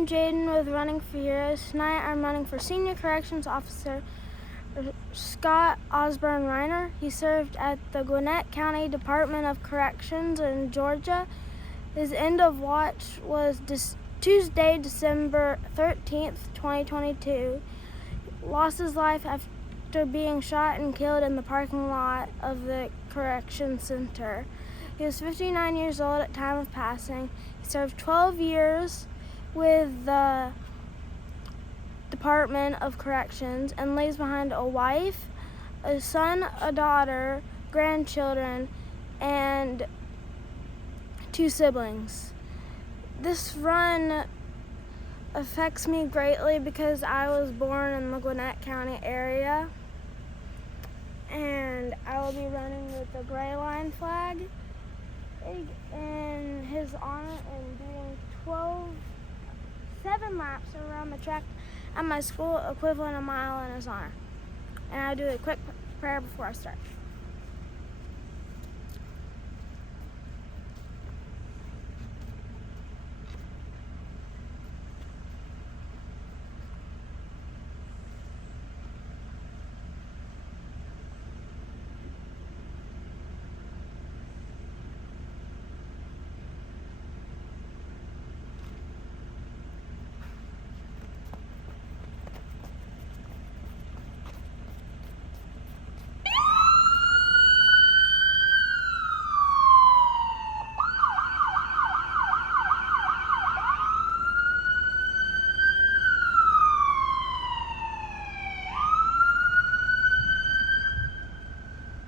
I'm Jaden with Running for Heroes. Tonight I'm running for Senior Corrections Officer Scott Osborne Reiner. He served at the Gwinnett County Department of Corrections in Georgia. His end of watch was Tuesday, December 13th, 2022. Lost his life after being shot and killed in the parking lot of the Correction Center. He was 59 years old at time of passing. He served 12 years with the Department of Corrections and leaves behind a wife, a son, a daughter, grandchildren, and 2 siblings. This run affects me greatly because I was born in the Gwinnett County area, and I will be running with the gray line flag in his honor and doing 7 laps around the track at my school, equivalent a mile in his honor. And I'll do a quick prayer before I start.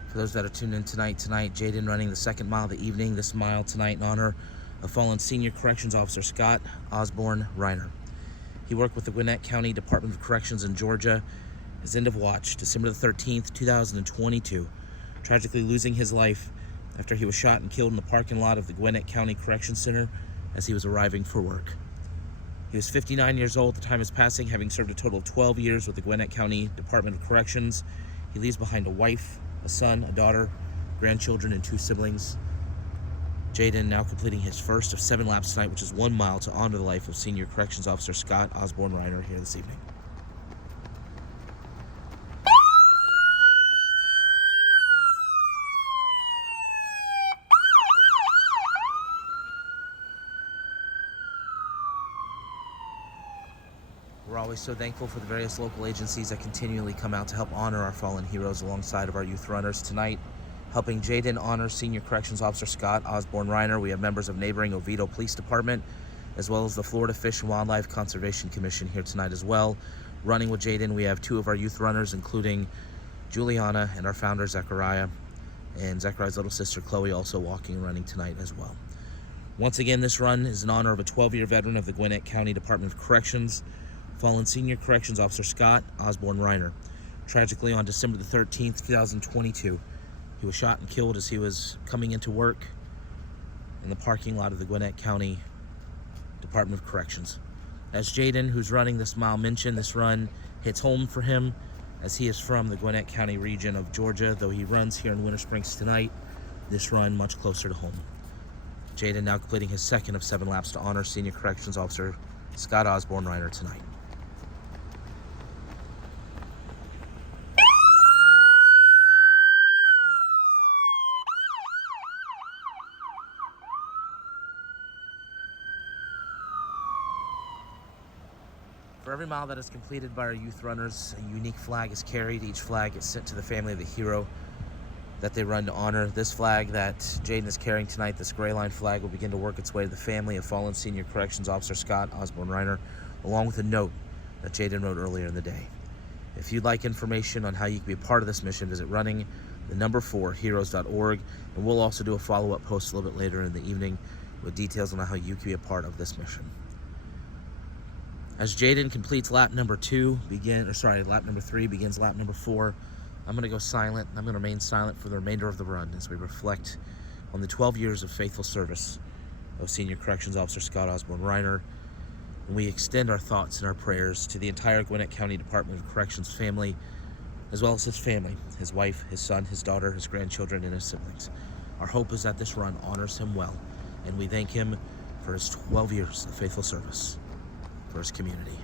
For those that are tuned in tonight, Jaden running the 2nd mile of the evening. This mile tonight in honor of fallen Senior Corrections Officer Scott Osborne Reiner. He worked with the Gwinnett County Department of Corrections in Georgia. His end of watch, December the 13th, 2022, tragically losing his life after he was shot and killed in the parking lot of the Gwinnett County Correction Center as he was arriving for work. He was 59 years old at the time of his passing, having served a total of 12 years with the Gwinnett County Department of Corrections. He leaves behind a wife, a son, a daughter, grandchildren, and 2 siblings. Jaden now completing his first of 7 laps tonight, which is 1 mile, to honor the life of Senior Corrections Officer Scott Osborne Reiner here this evening. We're always so thankful for the various local agencies that continually come out to help honor our fallen heroes alongside of our youth runners. Tonight, helping Jaden honor Senior Corrections Officer Scott Osborne Reiner, we have members of neighboring Oviedo Police Department, as well as the Florida Fish and Wildlife Conservation Commission here tonight as well. Running with Jaden, we have 2 of our youth runners, including Juliana and our founder, Zechariah, and Zechariah's little sister, Chloe, also walking and running tonight as well. Once again, this run is in honor of a 12-year veteran of the Gwinnett County Department of Corrections, fallen Senior Corrections Officer Scott Osborne Reiner. Tragically, on December the 13th, 2022, he was shot and killed as he was coming into work in the parking lot of the Gwinnett County Department of Corrections. As Jaden, who's running this mile, mentioned, this run hits home for him as he is from the Gwinnett County region of Georgia. Though he runs here in Winter Springs tonight, this run much closer to home. Jaden now completing his 2nd of 7 laps to honor Senior Corrections Officer Scott Osborne Reiner tonight. For every mile that is completed by our youth runners, a unique flag is carried. Each flag is sent to the family of the hero that they run to honor. This flag that Jaden is carrying tonight, this gray line flag, will begin to work its way to the family of fallen Senior Corrections Officer Scott Osborne Reiner, along with a note that Jaden wrote earlier in the day. If you'd like information on how you can be a part of this mission, visit running4heroes.org, and we'll also do a follow-up post a little bit later in the evening with details on how you can be a part of this mission. As Jaden completes lap number 3, begins lap number 4, I'm going to go silent. I'm going to remain silent for the remainder of the run as we reflect on the 12 years of faithful service of Senior Corrections Officer Scott Osborne Reiner. And we extend our thoughts and our prayers to the entire Gwinnett County Department of Corrections family, as well as his family, his wife, his son, his daughter, his grandchildren, and his siblings. Our hope is that this run honors him well, and we thank him for his 12 years of faithful service. for his community.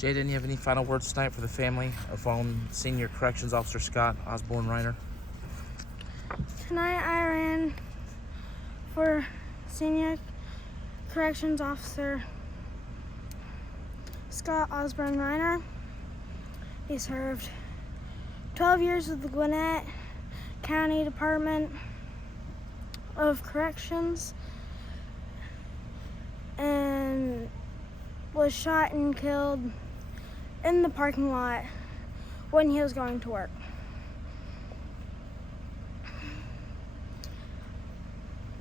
Jaden, you have any final words tonight for the family of fallen Senior Corrections Officer Scott Osborne Reiner? Tonight I ran for Senior Corrections Officer Scott Osborne Reiner. He served 12 years with the Gwinnett County Department of Corrections and was shot and killed in the parking lot when he was going to work.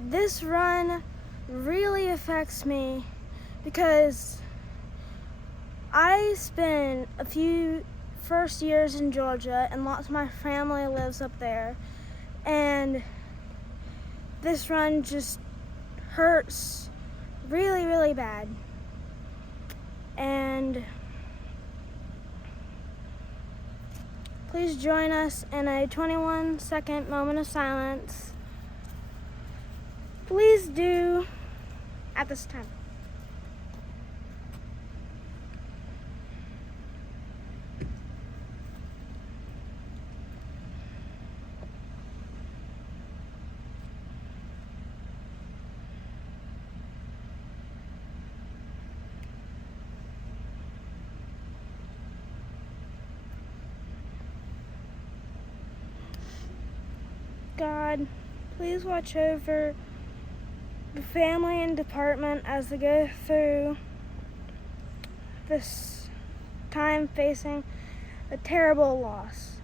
This run really affects me because I spent a few first years in Georgia and lots of my family lives up there, and this run just hurts really, really bad. And please join us in a 21-second moment of silence. Please do at this time. God, please watch over the family and department as they go through this time facing a terrible loss.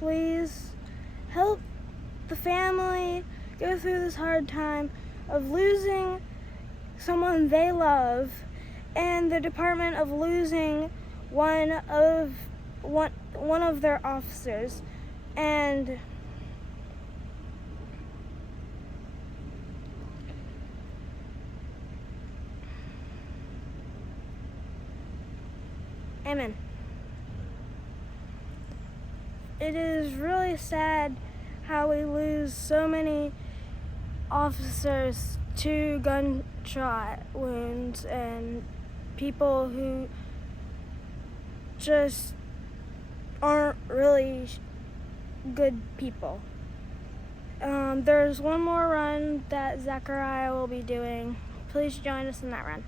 Please help the family go through this hard time of losing someone they love, and the department of losing one of their officers. And amen. It is really sad how we lose so many officers to gunshot wounds and people who just aren't really good people. There's one more run that Zachariah will be doing. Please join us in that run.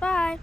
Bye.